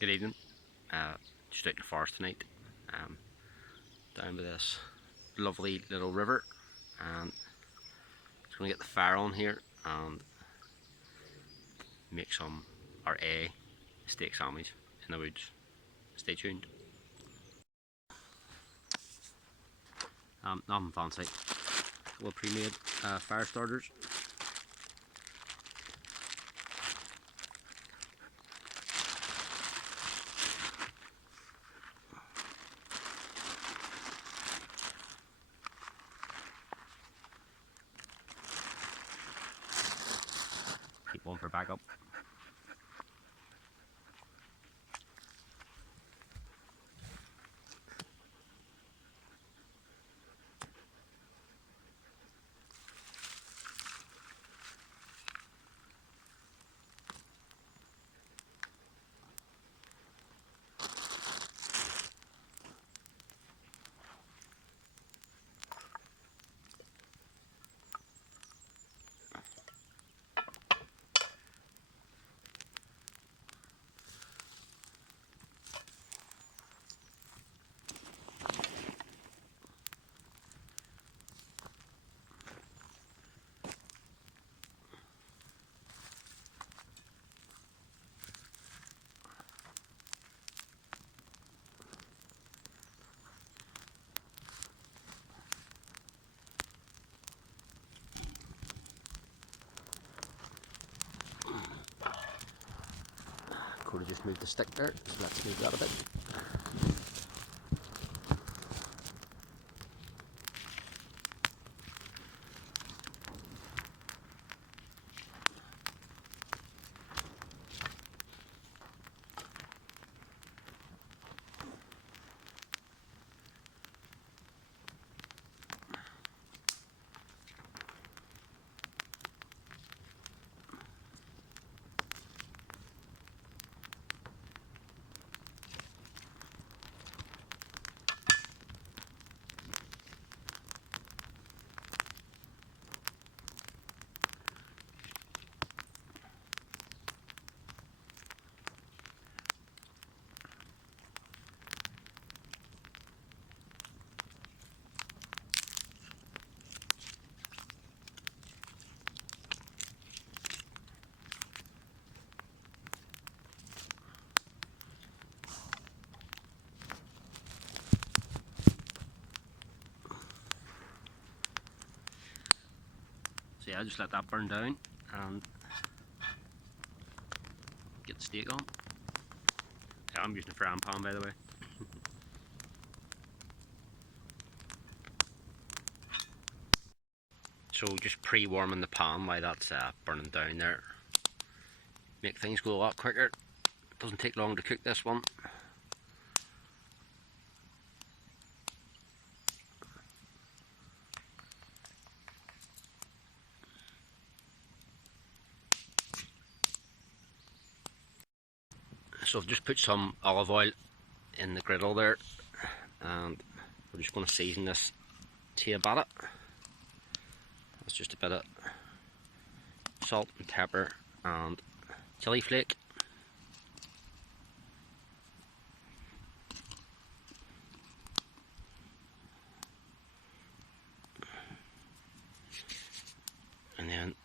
Good evening. Just out in the forest tonight, down by this lovely little river, and just going to get the fire on here and make some or a steak sandwich in the woods. Stay tuned. Nothing fancy. Little pre-made fire starters. Keep one for backup. Could have just moved the stick there, so let's move that a bit. So yeah, just let that burn down and get the steak on. Yeah, I'm using a frying pan, by the way. So just pre-warming the pan while that's burning down there. Make things go a lot quicker. Doesn't take long to cook this one. So I've just put some olive oil in the griddle there, and we're just going to season this to about it. That's just a bit of salt and pepper and chili flake. And then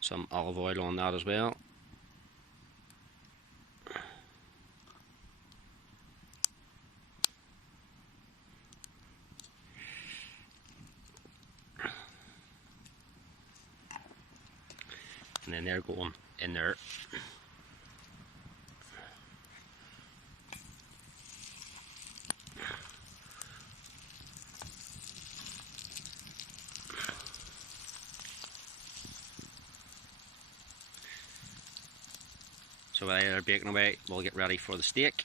some olive oil on that as well. And then they're going in there. So while they're baking away, we'll get ready for the steak.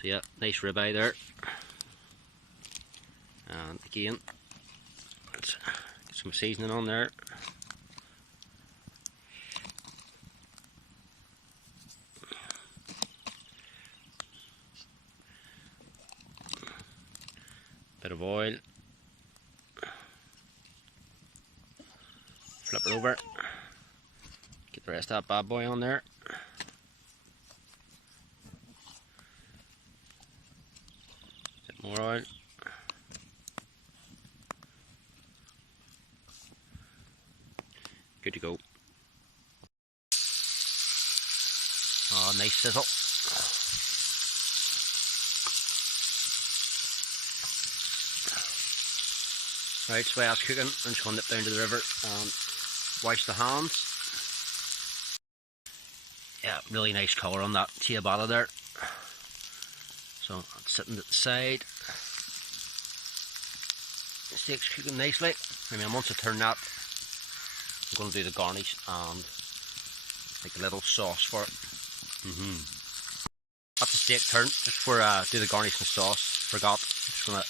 So yeah, nice ribeye there. And again, let's get some seasoning on there. Bit of oil. Flip it over. Get the rest of that bad boy on there. More oil. Good to go. Oh, nice sizzle. Right, so while it's cooking, I'm just going to nip down to the river and wash the hands. Yeah, really nice colour on that ciabatta there. So it's sitting at the side. The steak's cooking nicely. I mean, once I turn that, I'm going to do the garnish and make a little sauce for it. That's the steak turn. Just before I do the garnish and sauce, forgot. I'm just going to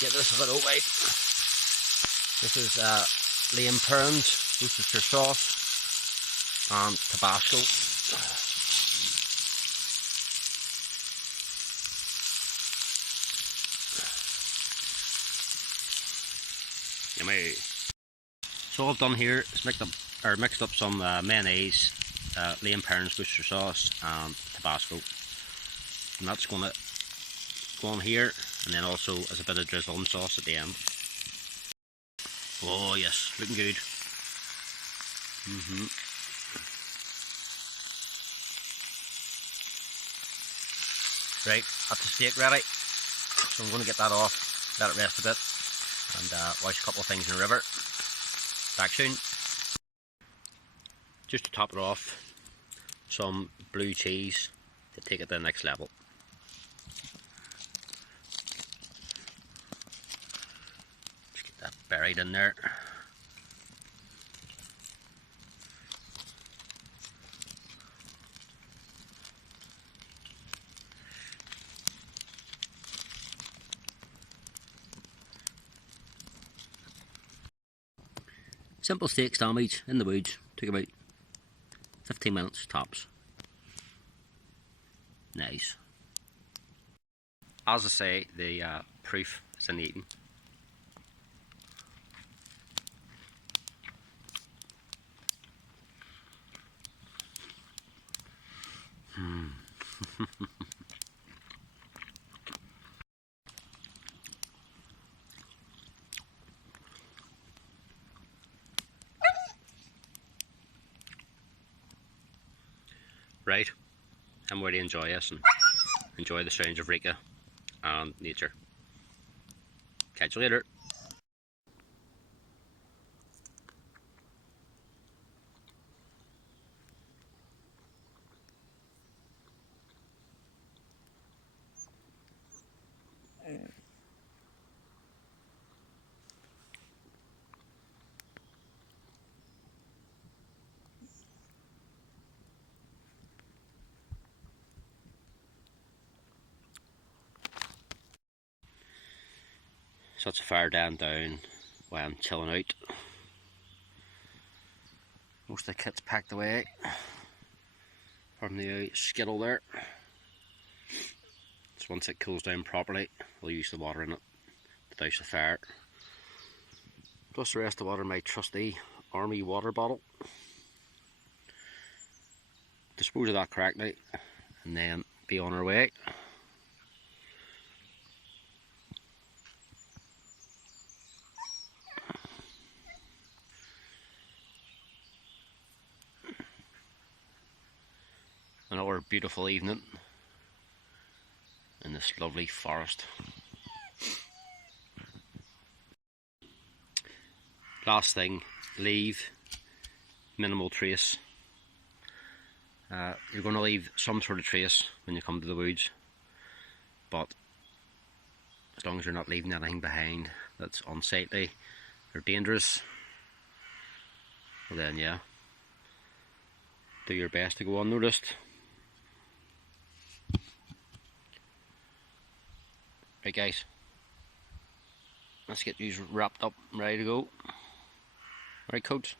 give this a little wipe. This is Liam Perrins Worcestershire sauce and Tabasco. Yummy. So all I've done here is mixed up some mayonnaise, Liam Perrins Worcestershire sauce and Tabasco, and that's going to go on here, and then also as a bit of drizzling sauce at the end. Oh yes, looking good. Right, that's the steak ready. So I'm going to get that off, let it rest a bit, and wash a couple of things in the river. Back soon. Just to top it off, some blue cheese to take it to the next level. Just get that buried in there. Simple steak sandwich in the woods. Took about 15 minutes tops. Nice. As I say, the proof is in the eating. Right, I'm ready to enjoy this and enjoy the sounds of Rika and nature. Catch you later. So that's a fire down while I'm chilling out. Most of the kit's packed away from the skittle there. So once it cools down properly, we'll use the water in it to douse the fire. Plus the rest of the water in my trusty army water bottle. Dispose of that correctly and then be on our way. Another beautiful evening in this lovely forest. Last thing, leave minimal trace. You're going to leave some sort of trace when you come to the woods, but as long as you're not leaving anything behind that's unsightly or dangerous, well then yeah, do your best to go unnoticed. Right guys, let's get these wrapped up and ready to go. Alright coach.